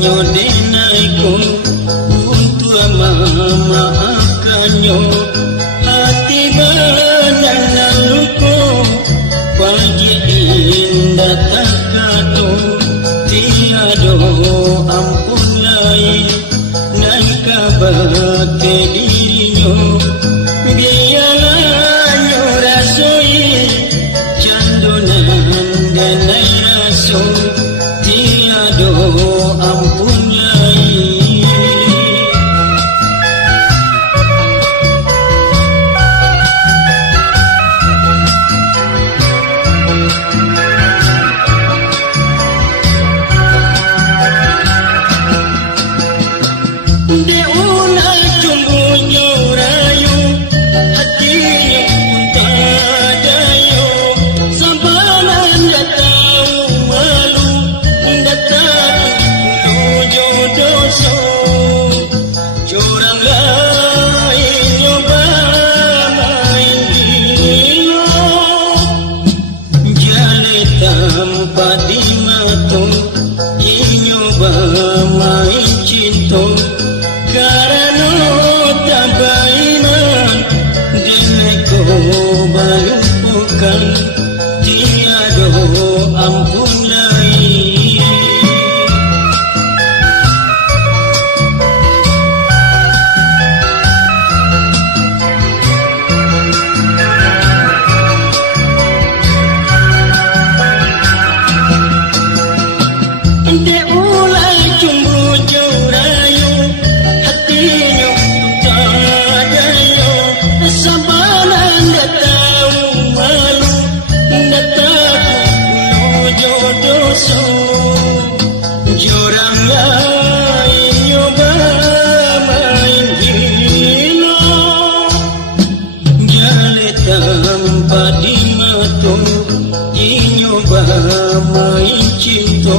nyo denai ko untuk memaafkannya. Hati banana luko pagi indah takato tiado ampun lain nan kabake dirinya. Biarlah nyo rasoi candonan denai raso tiado ampun lain. Dia unai cumbunya rayu, hatinya pun tak dayo. Samparan dah tahu malu, datang tujuh dosa. Curang lain nyoba main gila, jale tanpa dimatung, nyoba main cinta. Karena tak beriman, diriku melupakan tiada ampun lain. Dia ulai cumbu jurayu, hatinya tak dayo. Sabaran dah tahu malu, datang tujuh dosa. Jurang lain nyoba main gila, jale tanpa dimatung, nyoba main cinta.